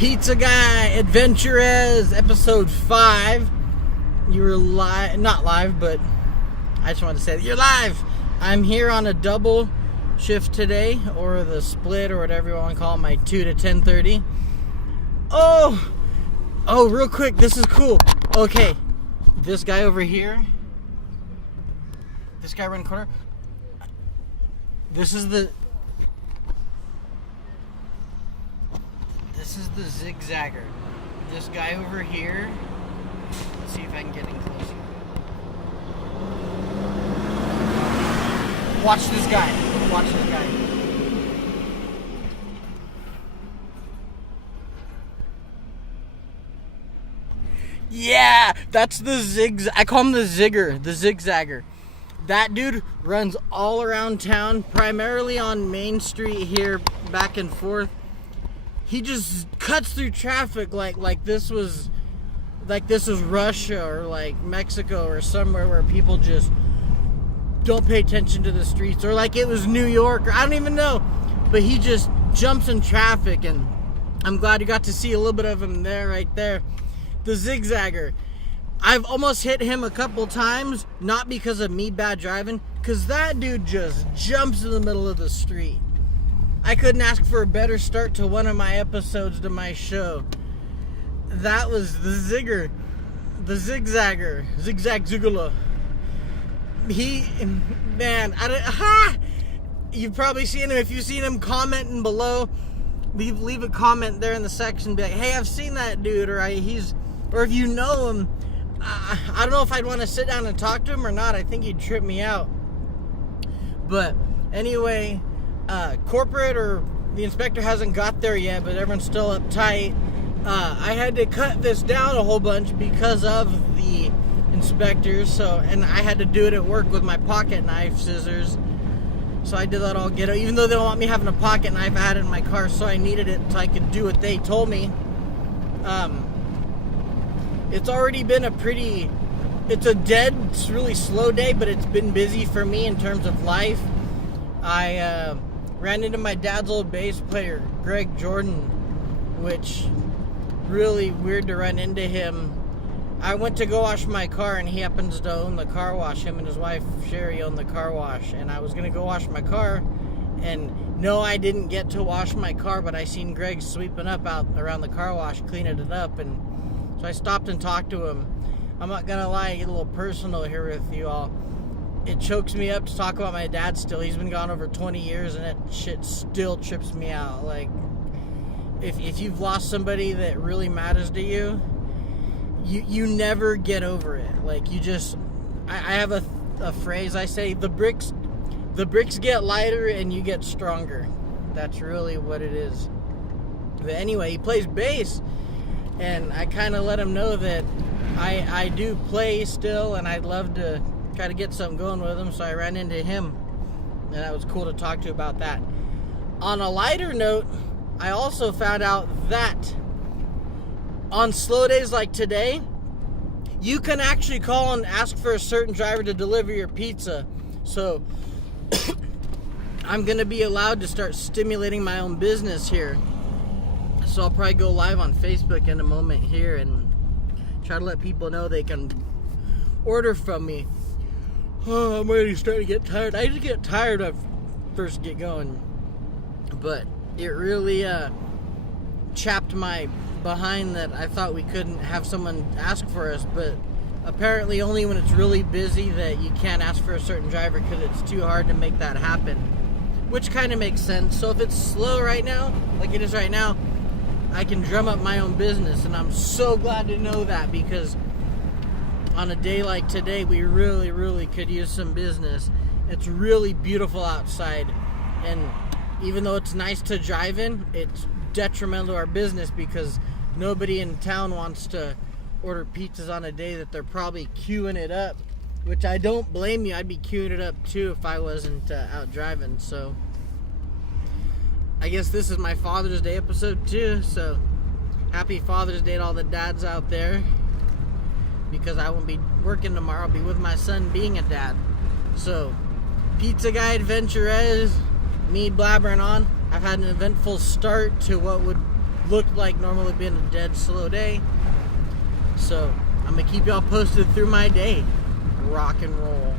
Pizza Guy, AdventurEZ, episode 5. You're live, not live, but I just wanted to say that you're live. I'm here on a double shift today, or the split, or whatever you want to call it, my 2 to 10:30. Oh, real quick, this is cool. Okay, this guy over here, this guy around the corner, this is the Zig Zagger. This guy over here, let's see if I can get in closer. Watch this guy. Yeah, that's the Zig. I call him the Zigger, the Zig Zagger. That dude runs all around town, primarily on Main Street here, back and forth. He just cuts through traffic like this was Russia or like Mexico or somewhere where people just don't pay attention to the streets, or like it was New York, or I don't even know. But he just jumps in traffic, and I'm glad you got to see a little bit of him there, right there. The Zig Zagger. I've almost hit him a couple times, not because of me bad driving, because that dude just jumps in the middle of the street. I couldn't ask for a better start to one of my episodes to my show. That was the Zigger, the Zig Zagger, Zig Zag Zugula. You've probably seen him. If you've seen him, commenting below, leave a comment there in the section. Be like, hey, I've seen that dude, or if you know him. I don't know if I'd want to sit down and talk to him or not. I think he'd trip me out. But anyway, corporate or the inspector hasn't got there yet, but everyone's still uptight. I had to cut this down a whole bunch because of the inspectors. And I had to do it at work with my pocket knife scissors. So I did that all ghetto. Even though they don't want me having a pocket knife, I had it in my car, so I needed it so I could do what they told me. It's already been it's a really slow day, but it's been busy for me in terms of life. I ran into my dad's old bass player, Greg Jordan, which really weird to run into him. I went to go wash my car, and he happens to own the car wash. Him and his wife, Sherry, own the car wash. And I was going to go wash my car, and no, I didn't get to wash my car, but I seen Greg sweeping up out around the car wash, cleaning it up, and so I stopped and talked to him. I'm not going to lie, get a little personal here with you all. It chokes me up to talk about my dad still. He's been gone over 20 years, and that shit still trips me out. Like, if you've lost somebody that really matters to you, you never get over it. Like, you just, I have a phrase I say, the bricks get lighter and you get stronger. That's really what it is. But anyway, he plays bass, and I kind of let him know that I do play still, and I'd love to try to get something going with him. So I ran into him, and that was cool to talk to about that. On a lighter note, I also found out that on slow days like today, you can actually call and ask for a certain driver to deliver your pizza. So I'm going to be allowed to start stimulating my own business here. So I'll probably go live on Facebook in a moment here and try to let people know they can order from me. Oh, I'm already starting to get tired. I just get tired when I first get going. But it really chapped my behind that I thought we couldn't have someone ask for us. But apparently only when it's really busy that you can't ask for a certain driver, because it's too hard to make that happen. Which kind of makes sense. So if it's slow right now, like it is right now, I can drum up my own business, and I'm so glad to know that, because on a day like today, we really, really could use some business. It's really beautiful outside, and even though it's nice to drive in, it's detrimental to our business because nobody in town wants to order pizzas on a day that they're probably queuing it up, which I don't blame you. I'd be queuing it up too if I wasn't out driving. So I guess this is my Father's Day episode too, so happy Father's Day to all the dads out there, because I won't be working tomorrow. I'll be with my son being a dad. So, Pizza Guy, AdventurEZ, me blabbering on. I've had an eventful start to what would looked like normally being a dead slow day. So I'm gonna keep y'all posted through my day. Rock and roll.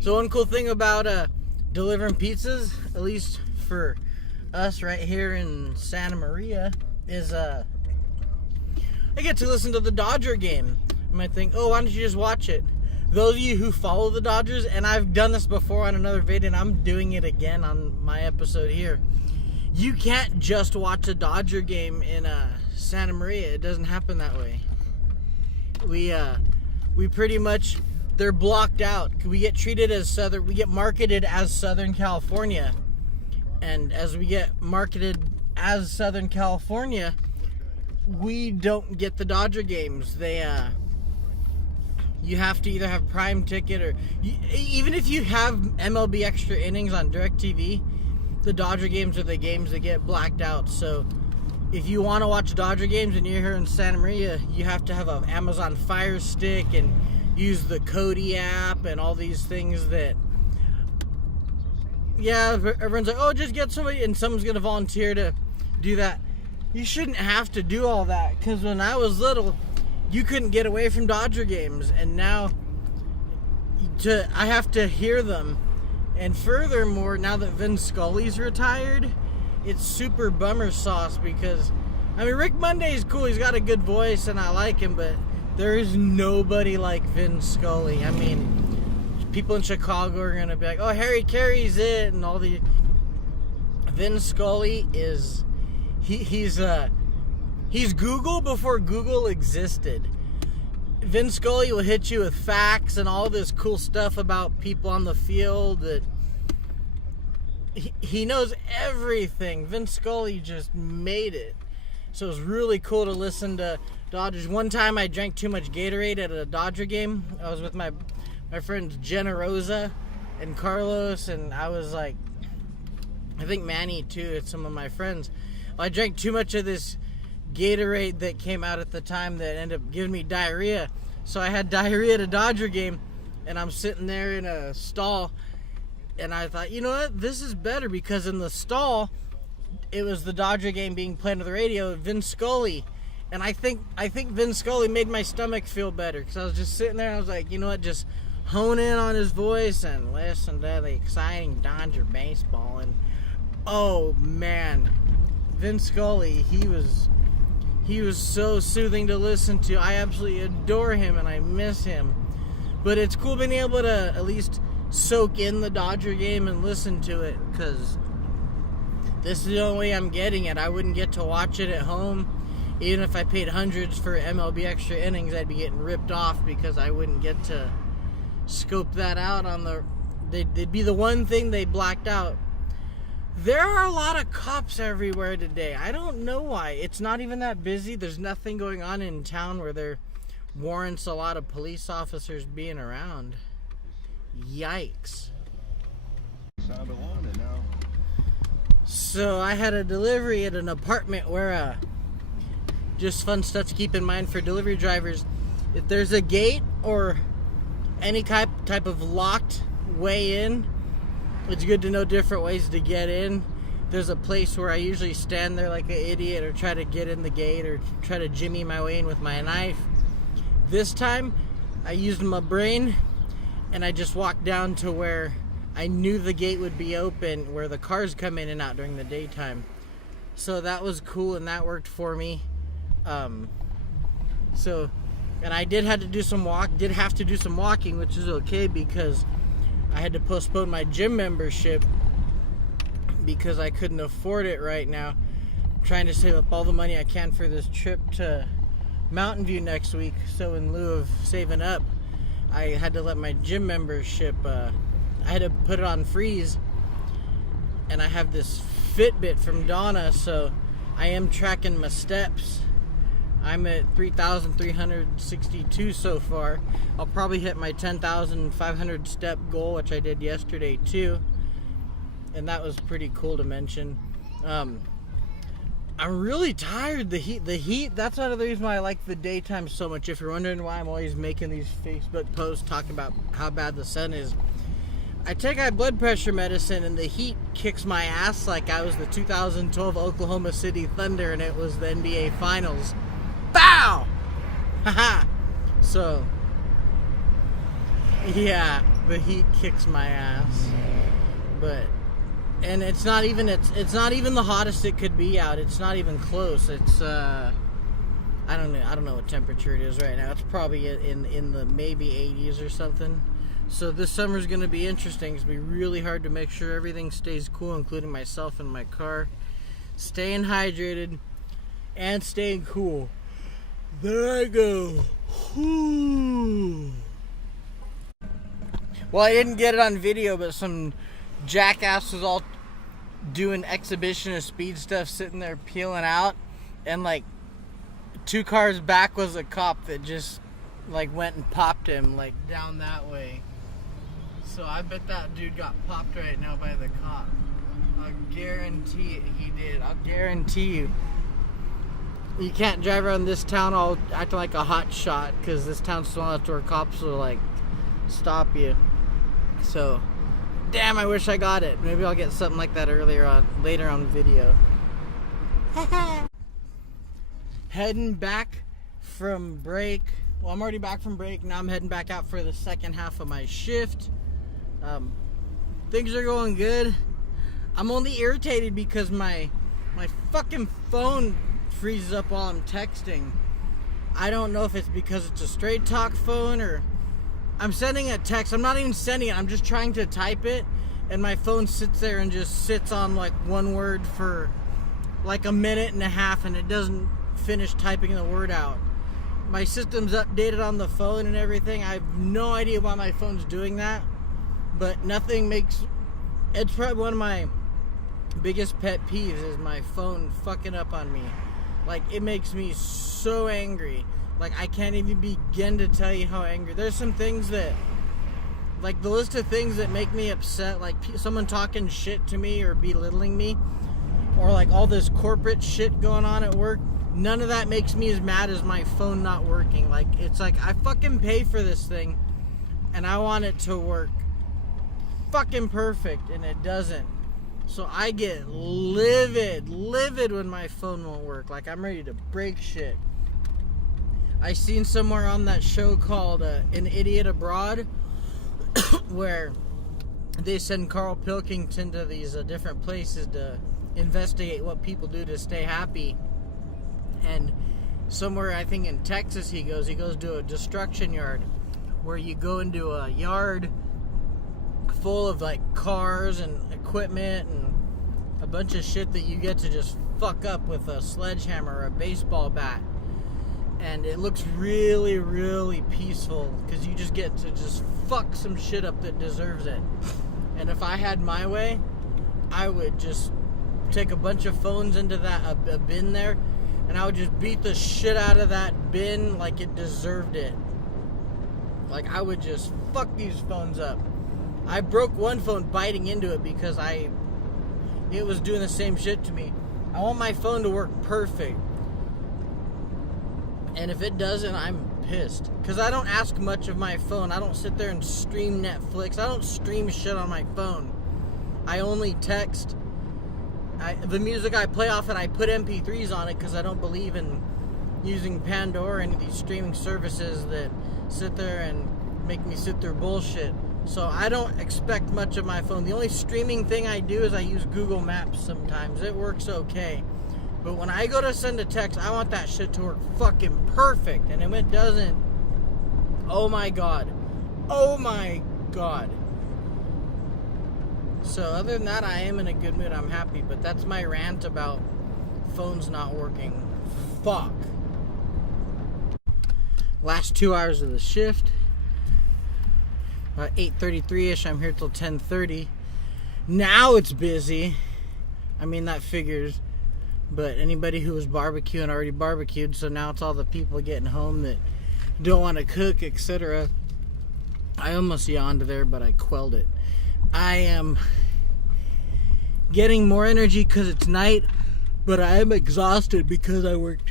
So one cool thing about delivering pizzas, at least for us right here in Santa Maria, is I get to listen to the Dodger game. You might think, oh, why don't you just watch it? Those of you who follow the Dodgers, and I've done this before on another video, and I'm doing it again on my episode here. You can't just watch a Dodger game in Santa Maria. It doesn't happen that way. We pretty much, they're blocked out. We get treated as we get marketed as Southern California. And as we get marketed as Southern California, we don't get the Dodger games. You have to either have Prime ticket or even if you have MLB Extra Innings on DirecTV, the Dodger games are the games that get blacked out. So if you want to watch Dodger games and you're here in Santa Maria, you have to have an Amazon Fire Stick and use the Kodi app and all these things that, yeah, everyone's like, oh, just get somebody and someone's going to volunteer to do that. You shouldn't have to do all that, because when I was little, you couldn't get away from Dodger games, and now I have to hear them. And furthermore, now that Vin Scully's retired, it's super bummer sauce, because, I mean, Rick Monday is cool. He's got a good voice, and I like him, but there is nobody like Vin Scully. I mean, people in Chicago are going to be like, oh, Harry Carey's it, and all the... Vin Scully is... He's Google before Google existed. Vin Scully will hit you with facts and all this cool stuff about people on the field. That he knows everything. Vin Scully just made it. So it was really cool to listen to Dodgers. One time I drank too much Gatorade at a Dodger game. I was with my friends Jenna Rosa and Carlos, and I was like, I think Manny too, it's some of my friends. I drank too much of this Gatorade that came out at the time that ended up giving me diarrhea. So I had diarrhea at a Dodger game, and I'm sitting there in a stall, and I thought, you know what, this is better, because in the stall, it was the Dodger game being played on the radio, Vin Scully. And I think Vin Scully made my stomach feel better, because I was just sitting there and I was like, you know what, just hone in on his voice and listen to the exciting Dodger baseball. And oh man, Vin Scully, he was so soothing to listen to. I absolutely adore him and I miss him. But it's cool being able to at least soak in the Dodger game and listen to it, because this is the only way I'm getting it. I wouldn't get to watch it at home. Even if I paid hundreds for MLB Extra Innings, I'd be getting ripped off because I wouldn't get to scope that out on the... They'd be the one thing they blacked out. There are a lot of cops everywhere today. I don't know why. It's not even that busy. There's nothing going on in town where there warrants a lot of police officers being around. Yikes. So I had a delivery at an apartment where just fun stuff to keep in mind for delivery drivers. If there's a gate or any type of locked way in, it's good to know different ways to get in. There's a place where I usually stand there like an idiot or try to get in the gate or try to jimmy my way in with my knife. This time, I used my brain and I just walked down to where I knew the gate would be open, where the cars come in and out during the daytime. So that was cool and that worked for me. And I did have to do some walking, which is okay because I had to postpone my gym membership because I couldn't afford it right now. I'm trying to save up all the money I can for this trip to Mountain View next week. So in lieu of saving up, I had to let my gym membership, I had to put it on freeze. And I have this Fitbit from Donna, so I am tracking my steps. I'm at 3,362 so far. I'll probably hit my 10,500 step goal, which I did yesterday too. And that was pretty cool to mention. I'm really tired. The heat, that's one of the reasons why I like the daytime so much. If you're wondering why I'm always making these Facebook posts talking about how bad the sun is. I take high blood pressure medicine and the heat kicks my ass like I was the 2012 Oklahoma City Thunder and it was the NBA Finals. Bow! Haha! So, yeah, the heat kicks my ass. But, and it's not even the hottest it could be out. It's not even close. It's, I don't know what temperature it is right now. It's probably in the maybe 80s or something. So this summer's going to be interesting. It's going to be really hard to make sure everything stays cool, including myself and my car. Staying hydrated and staying cool. There I go. Whew. Well, I didn't get it on video, but some jackass was all doing exhibition of speed stuff, sitting there peeling out, and like 2 cars back was a cop that just like went and popped him like down that way. So I bet that dude got popped right now by the cop. I'll guarantee it he did. I'll guarantee you. You can't drive around this town all acting like a hot shot because this town's small enough where cops will like stop you. So, damn, I wish I got it. Maybe I'll get something like that later on video. Heading back from break. Well, I'm already back from break. Now I'm heading back out for the second half of my shift. Things are going good. I'm only irritated because my fucking phone freezes up while I'm texting. I don't know if it's because it's a straight talk phone or I'm sending a text. I'm not even sending it. I'm just trying to type it and my phone sits there and just sits on like one word for like a minute and a half and it doesn't finish typing the word out. My system's updated on the phone and everything. I have no idea why my phone's doing that, but nothing makes... It's probably one of my biggest pet peeves is my phone fucking up on me. Like, it makes me so angry. Like, I can't even begin to tell you how angry. There's some things that... Like, the list of things that make me upset, like someone talking shit to me or belittling me, or like all this corporate shit going on at work, none of that makes me as mad as my phone not working. Like, it's like, I fucking pay for this thing, and I want it to work fucking perfect, and it doesn't. So I get livid when my phone won't work. Like, I'm ready to break shit. I seen somewhere on that show called An Idiot Abroad, where they send Carl Pilkington to these different places to investigate what people do to stay happy. And somewhere, I think in Texas, he goes to a destruction yard where you go into a yard full of like cars and equipment and a bunch of shit that you get to just fuck up with a sledgehammer or a baseball bat. And it looks really, really peaceful because you just get to just fuck some shit up that deserves it. And if I had my way, I would just take a bunch of phones into that a bin there, and I would just beat the shit out of that bin like it deserved it. Like, I would just fuck these phones up. I broke one phone biting into it because it was doing the same shit to me. I want my phone to work perfect. And if it doesn't, I'm pissed. Because I don't ask much of my phone. I don't sit there and stream Netflix. I don't stream shit on my phone. I only text. The music I play off it, I put MP3s on it because I don't believe in using Pandora or any of these streaming services that sit there and make me sit through bullshit. So I don't expect much of my phone. The only streaming thing I do is I use Google Maps sometimes. It works okay. But when I go to send a text, I want that shit to work fucking perfect. And if it doesn't, oh my god. Oh my god. So other than that, I am in a good mood. I'm happy. But that's my rant about phones not working. Fuck. Last 2 hours of the shift. 8:33ish. I'm here till 10:30. Now it's busy. I mean, that figures. But anybody who was barbecuing already barbecued, so now it's all the people getting home that don't want to cook, etc. I almost yawned there, but I quelled it. I am getting more energy because it's night, but I am exhausted because I worked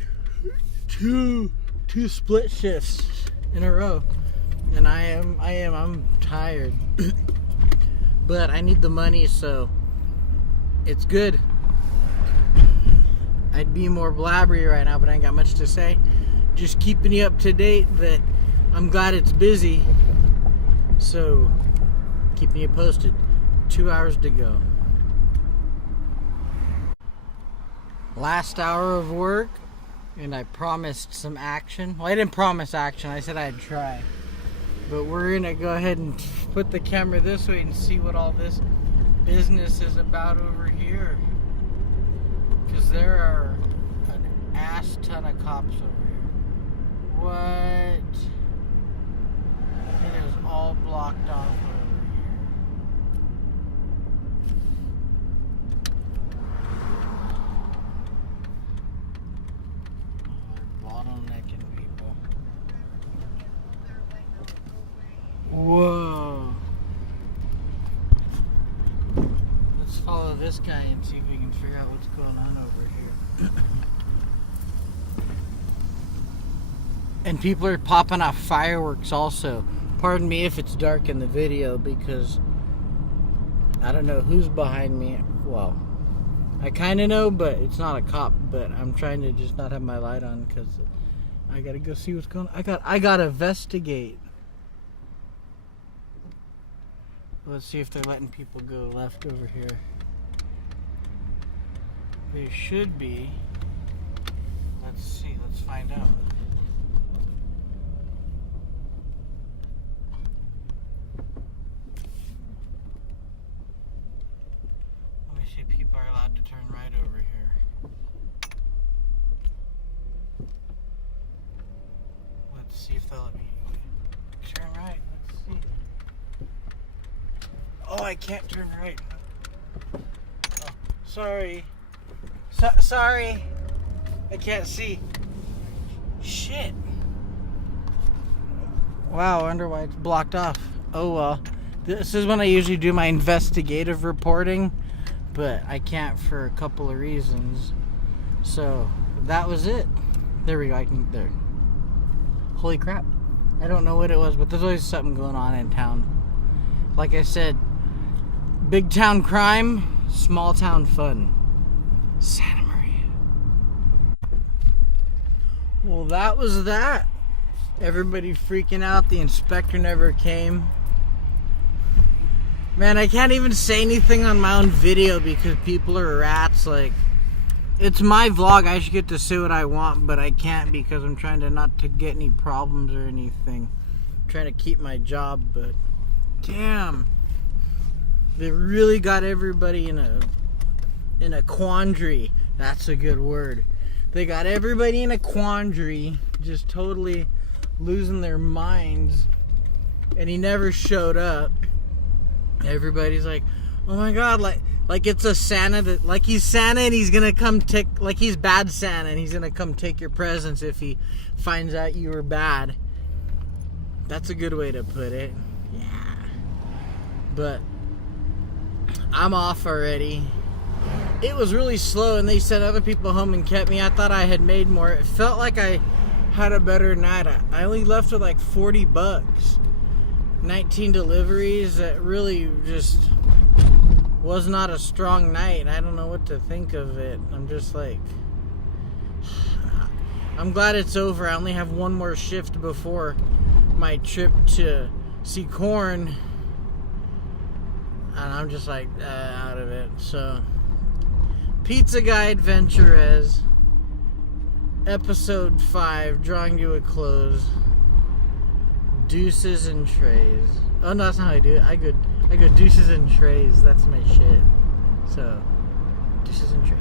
two split shifts in a row. And I'm tired. but I need the money, so it's good. I'd be more blabbery right now, but I ain't got much to say. Just keeping you up to date that I'm glad it's busy. So, keeping you posted. 2 hours to go. Last hour of work, and I promised some action. Well, I didn't promise action. I said I'd try. But we're going to go ahead and put the camera this way and see what all this business is about over here. Because there are an ass ton of cops over here. What? It is all blocked off over here. Oh, they're bottlenecking people. Whoa. Let's follow this guy and see if we can figure out what's going on over here. And people are popping off fireworks also. Pardon me if it's dark in the video because I don't know who's behind me. Well, I kind of know, but it's not a cop. But I'm trying to just not have my light on because I gotta go see what's going on. I gotta investigate. Let's see if they're letting people go left over here. They should be. Let's see. Let's find out. Let me see. People are allowed to turn right over here. Let's see if they'll let me turn right. Let's see. Oh, I can't turn right. Oh, sorry. Sorry. I can't see. Shit. Wow, I wonder why it's blocked off. Oh well. This is when I usually do my investigative reporting, but I can't for a couple of reasons. So, that was it. There we go. There. Holy crap. I don't know what it was, but there's always something going on in town. Like I said, big town crime, small town fun. Santa Maria. Well, that was that. Everybody freaking out. The inspector never came. Man, I can't even say anything on my own video because people are rats. Like, it's my vlog. I should get to say what I want, but I can't because I'm trying to not to get any problems or anything. I'm trying to keep my job, but damn. They really got everybody in a quandary. That's a good word. They got everybody in a quandary, just totally losing their minds. And he never showed up. Everybody's like, oh my god, like it's a Santa that, like he's Santa and he's gonna come take, like he's bad Santa and he's gonna come take your presents if he finds out you were bad. That's a good way to put it. Yeah. But I'm off already. It was really slow and they sent other people home and kept me. I thought I had made more. It felt like I had a better night. I only left with like $40. 19 deliveries. That really just was not a strong night. I don't know what to think of it. I'm just like, I'm glad it's over. I only have one more shift before my trip to see Corn. And I'm just like out of it. So, Pizza Guy AdventurEZ, episode 5, drawing to a close. Deuces and trays. Oh no, that's not how I do it. I go deuces and trays. That's my shit. So, deuces and trays.